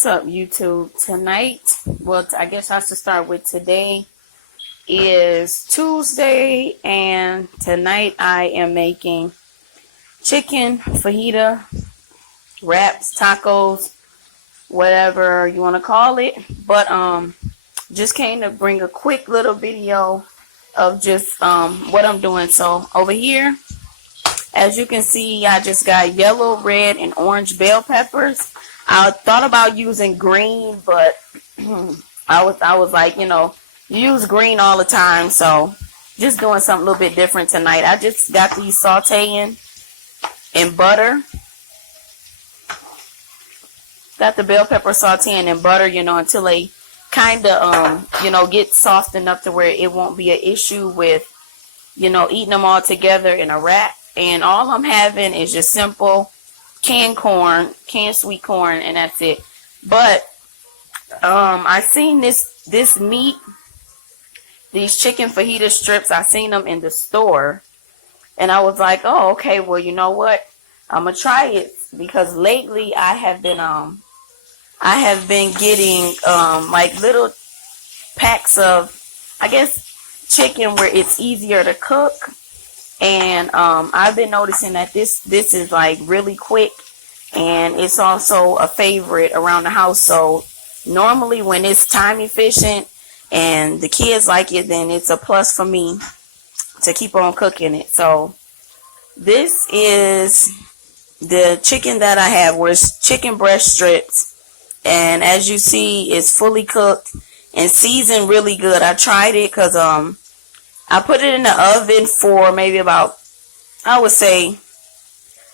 What's up, YouTube? Tonight, well, I guess I should start with today is Tuesday, and tonight I am making chicken fajita wraps, tacos, whatever you want to call it. But just came to bring a quick little video of just what I'm doing. So over here, as you can see, I just got yellow, red, and orange bell peppers. I thought about using green, but I was like, you use green all the time, so just doing something a little bit different tonight. I just got these sauteing in butter. Got the bell pepper sauteing in butter, until they kind of, get soft enough to where it won't be an issue with, eating them all together in a wrap. And all I'm having is just simple canned corn, canned sweet corn, and that's it. But I seen this meat, these chicken fajita strips. I seen them in the store, and I was like, oh, okay, well, you know what, I'm gonna try it, because lately I have been getting like little packs of, I guess, chicken where it's easier to cook. And I've been noticing that this is like really quick, and it's also a favorite around the house. So normally when it's time efficient and the kids like it, then it's a plus for me to keep on cooking it. So this is the chicken that I have, where it's chicken breast strips, and as you see, it's fully cooked and seasoned really good. I tried it because I put it in the oven for maybe about, I would say,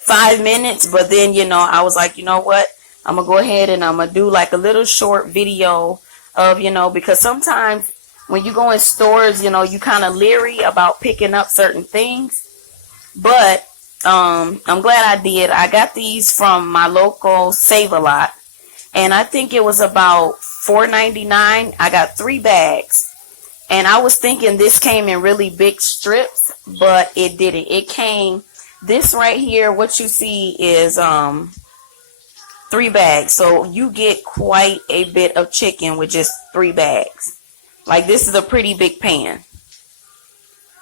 5 minutes. But then, I was like, you know what? I'm going to go ahead and I'm going to do like a little short video of, because sometimes when you go in stores, you kind of leery about picking up certain things. But I'm glad I did. I got these from my local Save-A-Lot, and I think it was about $4.99. I got 3 bags. And I was thinking this came in really big strips, but it didn't. It came, this right here, what you see is 3 bags. So you get quite a bit of chicken with just 3 bags. Like, this is a pretty big pan.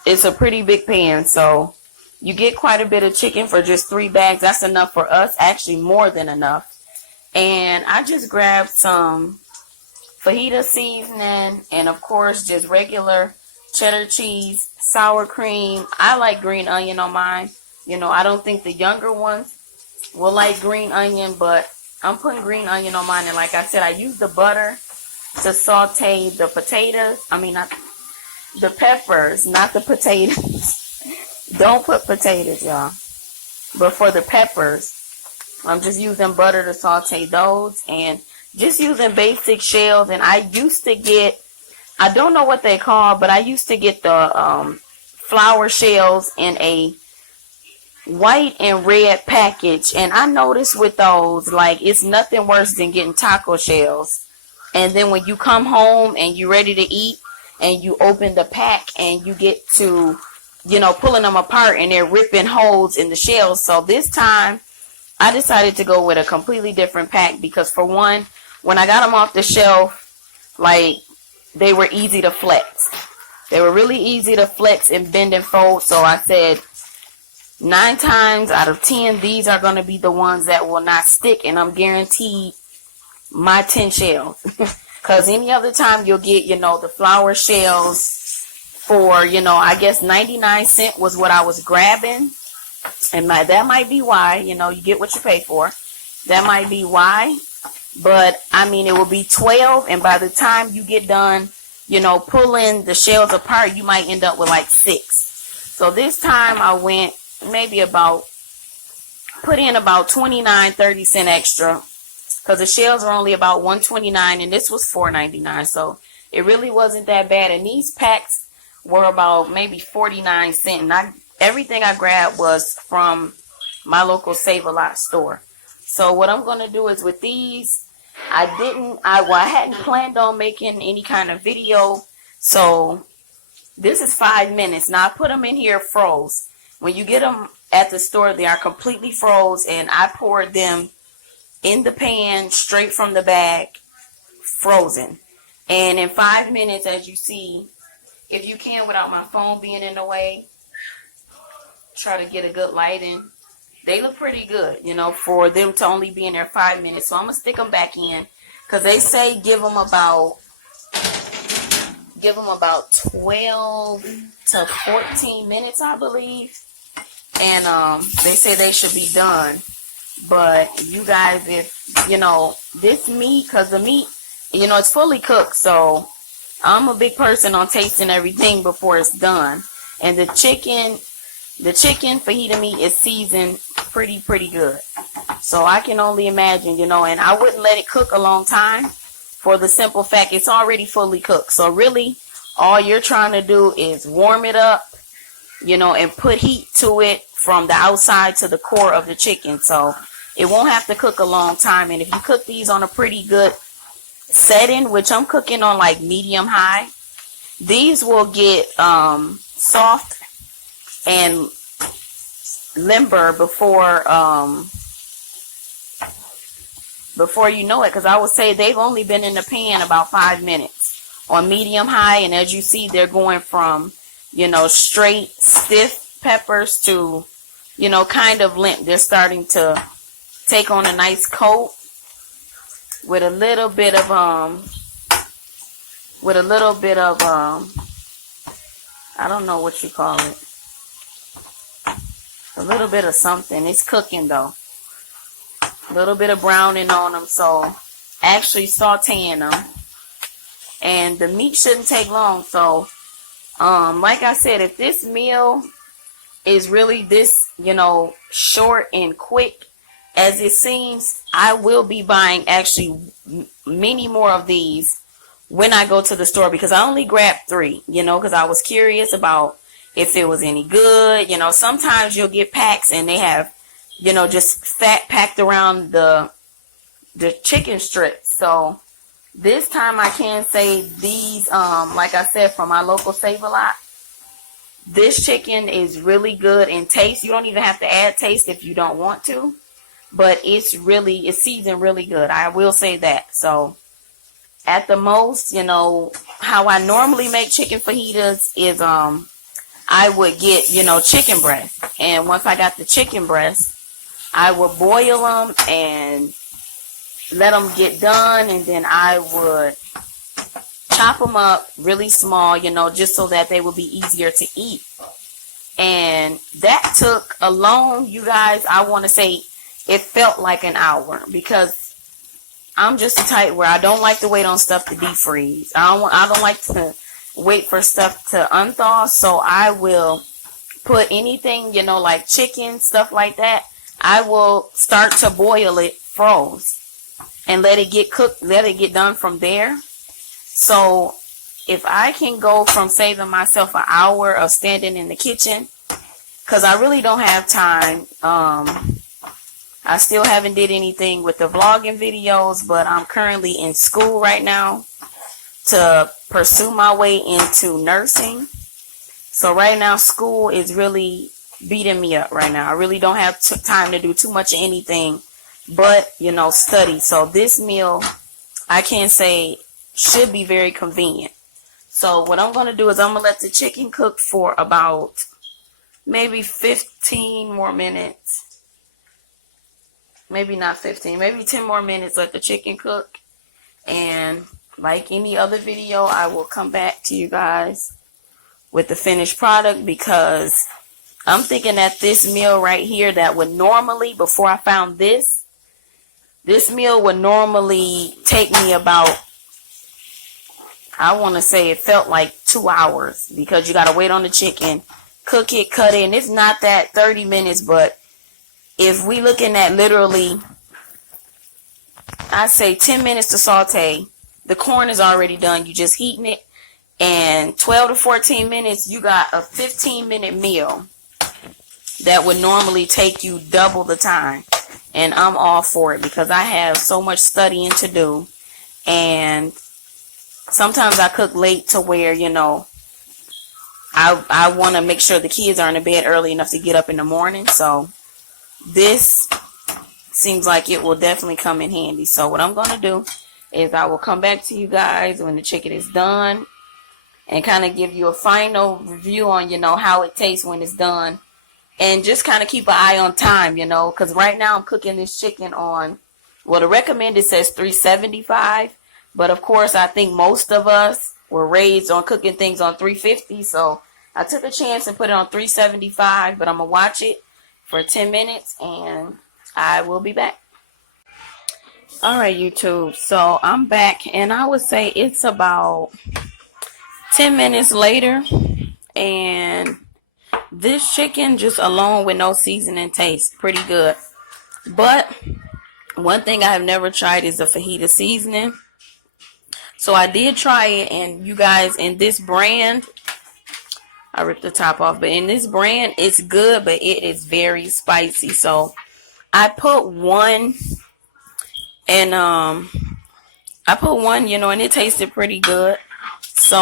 It's a pretty big pan. So you get quite a bit of chicken for just 3 bags. That's enough for us. Actually, more than enough. And I just grabbed some fajita seasoning, and of course just regular cheddar cheese, sour cream. I like green onion on mine. I don't think the younger ones will like green onion, but I'm putting green onion on mine. And like I said, I use the butter to saute the potatoes. I mean, not the peppers, not the potatoes. Don't put potatoes, y'all. But for the peppers, I'm just using butter to saute those, and just using basic shells. And I used to get, I don't know what they call, but I used to get the flour shells in a white and red package. And I noticed with those, like, it's nothing worse than getting taco shells. And then when you come home and you're ready to eat, and you open the pack and you get to, pulling them apart, and they're ripping holes in the shells. So this time I decided to go with a completely different pack, because for one, when I got them off the shelf, like, they were easy to flex. They were really easy to flex and bend and fold. So I said 9 times out of 10, these are going to be the ones that will not stick. And I'm guaranteed my 10 shells. Because any other time you'll get, the flour shells for, I guess 99 cents was what I was grabbing. And that might be why, you get what you pay for. That might be why. But, I mean, it will be 12, and by the time you get done, pulling the shells apart, you might end up with like 6. So this time I went maybe put in about 29-30 cents extra, because the shells are only about $1.29, and this was $4.99. So it really wasn't that bad. And these packs were about maybe 49 cents. And everything I grabbed was from my local Save-A-Lot store. So what I'm going to do is, with these, I hadn't planned on making any kind of video. So this is 5 minutes. Now I put them in here froze. When you get them at the store, they are completely froze, and I poured them in the pan, straight from the bag, frozen. And in 5 minutes, as you see, if you can without my phone being in the way, try to get a good lighting. They look pretty good, you know, for them to only be in there 5 minutes. So I'm going to stick them back in, because they say give them about 12 to 14 minutes, I believe. And they say they should be done. But you guys, if, you know, this meat, because the meat, you know, it's fully cooked. So I'm a big person on tasting everything before it's done. And the chicken fajita meat is seasoned pretty good. So I can only imagine, you know, and I wouldn't let it cook a long time for the simple fact it's already fully cooked. So really, all you're trying to do is warm it up, you know, and put heat to it from the outside to the core of the chicken. So it won't have to cook a long time. And if you cook these on a pretty good setting, which I'm cooking on like medium high, these will get soft and limber before you know it. Because I would say they've only been in the pan about 5 minutes on medium high, and as you see, they're going from, you know, straight stiff peppers to, you know, kind of limp. They're starting to take on a nice coat with a little bit of I don't know what you call it. A little bit of something. It's cooking though. A little bit of browning on them. So actually sauteing them. And the meat shouldn't take long. So like I said, if this meal is really this, you know, short and quick as it seems, I will be buying actually many more of these when I go to the store, because I only grabbed 3, you know, because I was curious about if it was any good. You know, sometimes you'll get packs and they have, you know, just fat packed around the chicken strips. So this time I can say these, like I said, from my local Save-A-Lot, this chicken is really good in taste. You don't even have to add taste if you don't want to, but it's seasoned really good. I will say that. So at the most, you know, how I normally make chicken fajitas is I would get, you know, chicken breast. And once I got the chicken breast, I would boil them and let them get done. And then I would chop them up really small, you know, just so that they would be easier to eat. And that took alone, you guys, I want to say it felt like an hour, because I'm just the type where I don't like to wait on stuff to defreeze. I don't like to wait for stuff to unthaw. So I will put anything, you know, like chicken, stuff like that, I will start to boil it froze and let it get cooked, let it get done from there. So if I can go from saving myself an hour of standing in the kitchen, because I really don't have time. I still haven't did anything with the vlogging videos, but I'm currently in school right now to pursue my way into nursing. So right now school is really beating me up right now. I really don't have time to do too much of anything but, you know, study. So this meal, I can say, should be very convenient. So what I'm going to do is I'm going to let the chicken cook for about maybe 15 more minutes. Maybe not 15, maybe 10 more minutes, let the chicken cook. And like any other video, I will come back to you guys with the finished product, because I'm thinking that this meal right here that would normally, before I found this meal would normally take me about, I want to say it felt like 2 hours, because you got to wait on the chicken, cook it, cut it, and it's not that 30 minutes, but if we looking at literally, I say 10 minutes to saute, the corn is already done. You just heating it, and 12 to 14 minutes, you got a 15-minute meal that would normally take you double the time. And I'm all for it, because I have so much studying to do, and sometimes I cook late to where, you know, I want to make sure the kids are in the bed early enough to get up in the morning. So this seems like it will definitely come in handy. So what I'm going to do is I will come back to you guys when the chicken is done and kind of give you a final review on, how it tastes when it's done. And just kind of keep an eye on time, because right now I'm cooking this chicken on, well, the recommended says 375. But of course, I think most of us were raised on cooking things on 350. So I took a chance and put it on 375. But I'm going to watch it for 10 minutes and I will be back. All right, YouTube. So I'm back and I would say it's about 10 minutes later. And this chicken just alone with no seasoning tastes pretty good. But one thing I have never tried is the fajita seasoning. So I did try it, and you guys, in this brand, I ripped the top off, but in this brand, it's good, but it is very spicy. So I put one, and and it tasted pretty good. So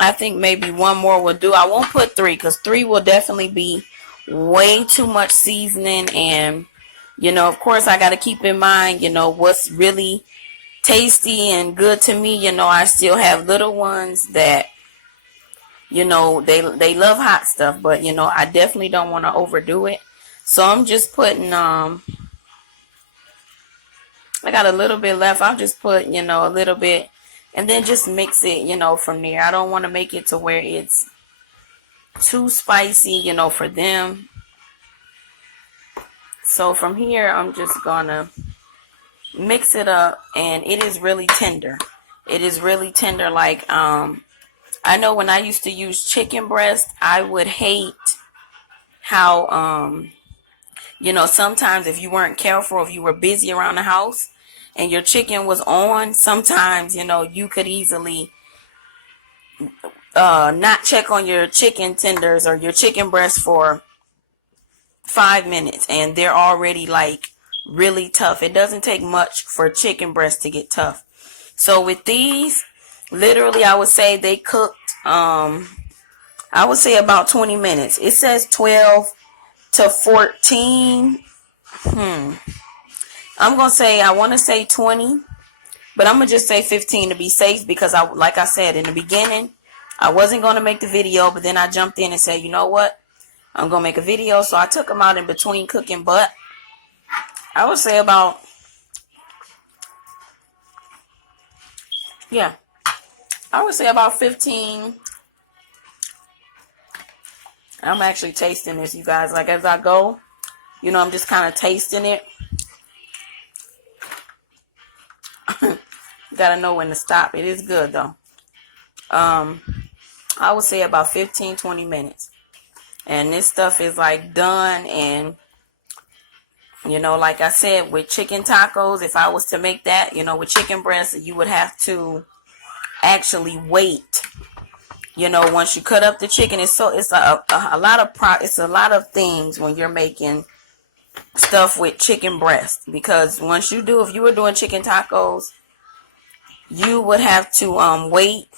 I think maybe one more will do. I won't put 3 because 3 will definitely be way too much seasoning. And, of course, I got to keep in mind, what's really tasty and good to me. I still have little ones that, they love hot stuff. But, I definitely don't want to overdo it. So I'm just putting, I got a little bit left. I'll just put, a little bit. And then just mix it, from there. I don't want to make it to where it's too spicy, for them. So from here, I'm just going to mix it up. And it is really tender. It is really tender. Like, I know when I used to use chicken breast, I would hate how, sometimes if you weren't careful, if you were busy around the house, and your chicken was on, sometimes, you could easily not check on your chicken tenders or your chicken breast for 5 minutes. And they're already like really tough. It doesn't take much for chicken breast to get tough. So with these, literally, I would say they cooked, I would say about 20 minutes. It says 12 to 14. I'm going to say, I want to say 20, but I'm going to just say 15 to be safe because like I said in the beginning, I wasn't going to make the video, but then I jumped in and said, you know what? I'm going to make a video. So I took them out in between cooking, but I would say about, I would say about 15. I'm actually tasting this, you guys. Like as I go, I'm just kind of tasting it. Gotta know when to stop. It is good though. I would say about 15-20 minutes. And this stuff is like done. And like I said, with chicken tacos, if I was to make that, with chicken breast, you would have to actually wait. Once you cut up the chicken, it's a lot of things when you're making stuff with chicken breast, because if you were doing chicken tacos, you would have to wait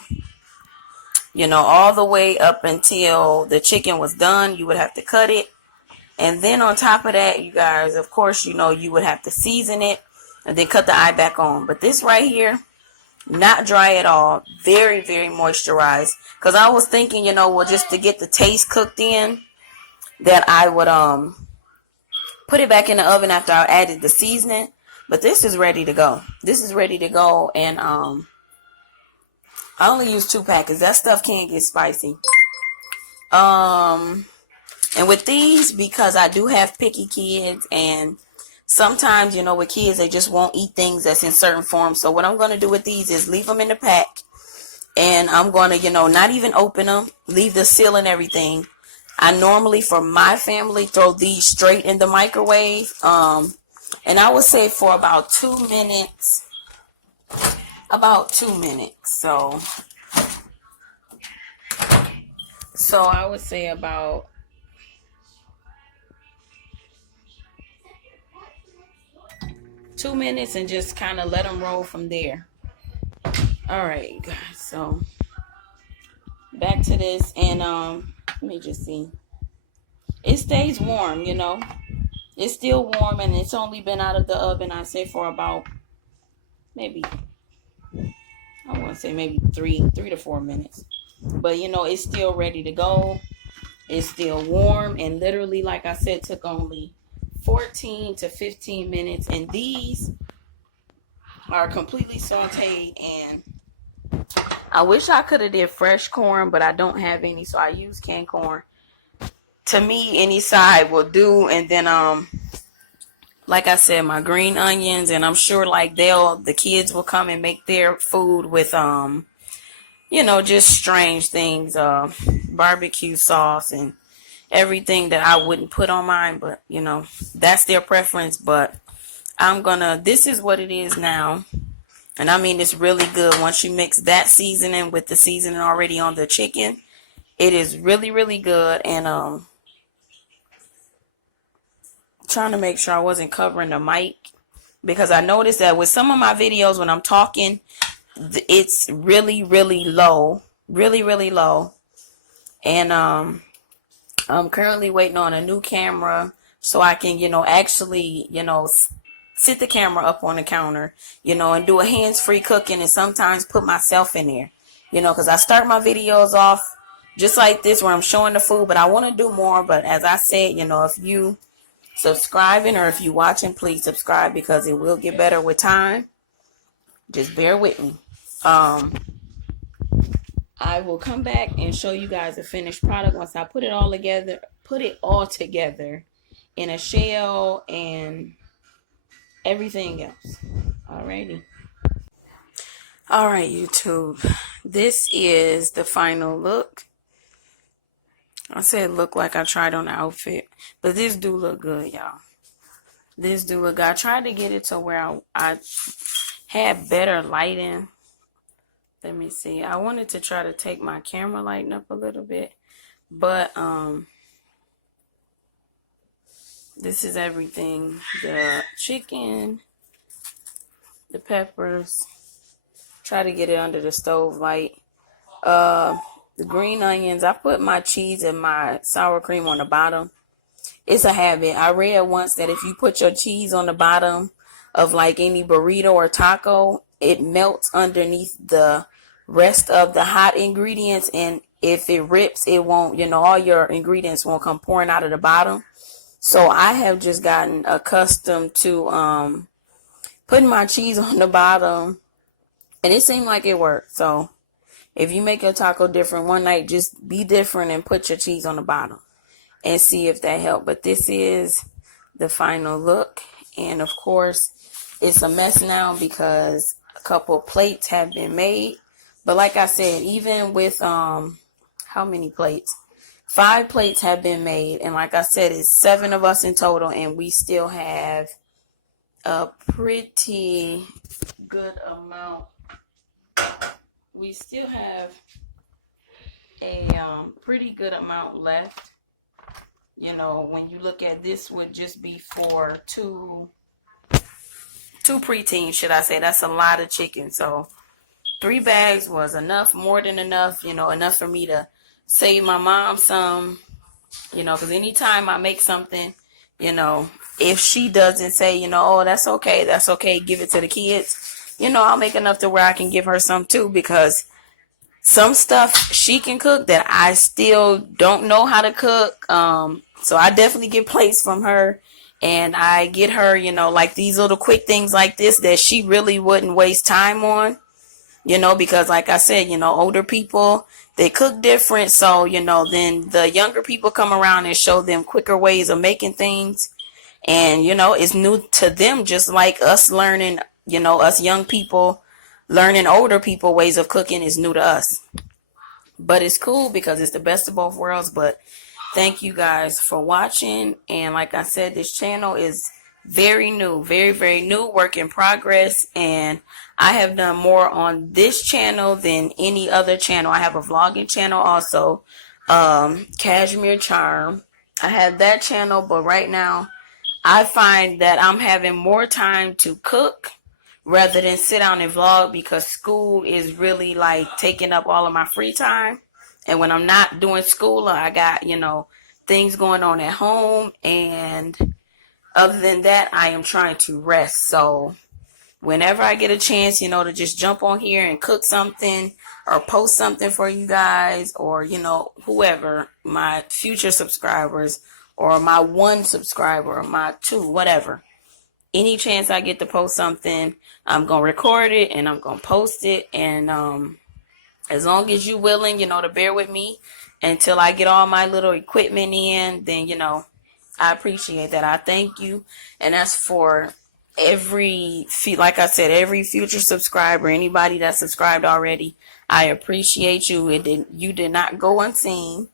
all the way up until the chicken was done. You would have to cut it, and then on top of that, you guys, of course, you would have to season it and then cut the eye back on. But this right here, not dry at all, very, very moisturized. Because I was thinking, just to get the taste cooked in, that I would put it back in the oven after I added the seasoning. But this is ready to go. And I only use 2 packets. That stuff can get spicy. And with these, because I do have picky kids, and sometimes, with kids, they just won't eat things that's in certain forms. So what I'm going to do with these is leave them in the pack. And I'm going to, not even open them. Leave the seal and everything. I normally, for my family, throw these straight in the microwave. And I would say for about 2 minutes. So I would say about 2 minutes, and just kind of let them roll from there. All right, guys. So back to this, and let me just see. It stays warm, It's still warm, and it's only been out of the oven, I say, for about maybe, I want to say maybe 3 to 4 minutes. But you know, it's still ready to go. It's still warm, and literally, like I said, took only 14 to 15 minutes. And these are completely sauteed, and I wish I could have did fresh corn, but I don't have any, so I use canned corn. To me, any side will do. And then like I said, my green onions, and I'm sure like the kids will come and make their food with you know, just strange things, barbecue sauce and everything that I wouldn't put on mine, but you know, that's their preference. But this is what it is now. And I mean, it's really good. Once you mix that seasoning with the seasoning already on the chicken, it is really, really good. And trying to make sure I wasn't covering the mic, because I noticed that with some of my videos when I'm talking, it's really, really low, really, really low. And I'm currently waiting on a new camera so I can, you know, actually, you know, sit the camera up on the counter, you know, and do a hands-free cooking, and sometimes put myself in there, you know, because I start my videos off just like this where I'm showing the food, but I want to do more. But as I said, you know, if you subscribing or if you watching, please subscribe, because it will get better with time. Just bear with me. I will come back and show you guys the finished product once I put it all together in a shell and everything else. Alrighty. Alright, YouTube. This is the final look. I said look like I tried on the outfit, but this do look good, y'all. This do look good. I tried to get it to where I had better lighting. Let me see. I wanted to try to take my camera lighting up a little bit, but this is everything. The chicken, the peppers. Try to get it under the stove light. The green onions. I put my cheese and my sour cream on the bottom. It's a habit. I read once that if you put your cheese on the bottom of like any burrito or taco, it melts underneath the rest of the hot ingredients, and if it rips, it won't, you know, all your ingredients won't come pouring out of the bottom. So I have just gotten accustomed to putting my cheese on the bottom, and it seemed like it worked. So if you make your taco different one night, just be different and put your cheese on the bottom and see if that helped. But this is the final look, and of course it's a mess now because a couple plates have been made. But like I said, even with how many plates? 5 plates have been made, and like I said, it's 7 of us in total, and we still have a pretty good amount. We still have a pretty good amount left. You know, when you look at this, would just be for two preteens, should I say. That's a lot of chicken. So 3 bags was enough, more than enough, you know, enough for me to save my mom some, you know, because anytime I make something, you know, if she doesn't say, you know, oh, that's okay, give it to the kids, you know, I'll make enough to where I can give her some too, because some stuff she can cook that I still don't know how to cook. So I definitely get plates from her, and I get her, you know, like these little quick things like this that she really wouldn't waste time on, you know, because like I said, you know, older people, they cook different. So, you know, then the younger people come around and show them quicker ways of making things. And, you know, it's new to them, just like us learning, you know, us young people learning older people ways of cooking is new to us. But it's cool because it's the best of both worlds. But thank you guys for watching. And like I said, this channel is very new, very, very new, work in progress. And I have done more on this channel than any other channel. I have a vlogging channel also, Cashmere Charm. I have that channel, but right now I find that I'm having more time to cook rather than sit down and vlog, because school is really like taking up all of my free time. And when I'm not doing school, I got, you know, things going on at home, and other than that, I am trying to rest. So whenever I get a chance, to just jump on here and cook something or post something for you guys, or, whoever, my future subscribers or my one subscriber or my two, whatever. Any chance I get to post something, I'm going to record it and I'm going to post it. And as long as you willing, to bear with me until I get all my little equipment in, then, I appreciate that. I thank you. And that's for like I said, every future subscriber, anybody that's subscribed already, I appreciate you. You did not go unseen,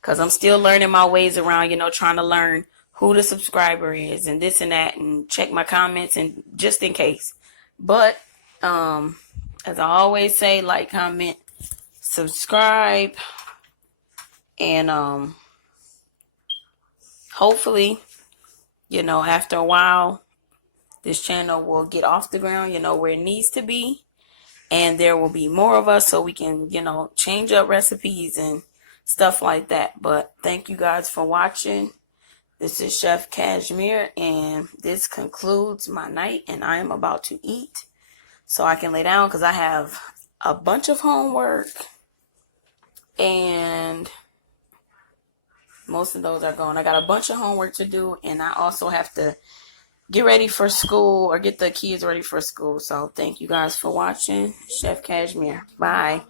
because I'm still learning my ways around, trying to learn who the subscriber is and this and that, and check my comments and just in case. But as I always say, like, comment, subscribe, and hopefully, after a while, this channel will get off the ground, where it needs to be. And there will be more of us so we can, change up recipes and stuff like that. But thank you guys for watching. This is Chef Cashmere, and this concludes my night. And I am about to eat so I can lay down, because I have a bunch of homework. And most of those are gone. I got a bunch of homework to do, and I also have to get ready for school, or get the kids ready for school. So thank you guys for watching. Chef Cashmere. Bye.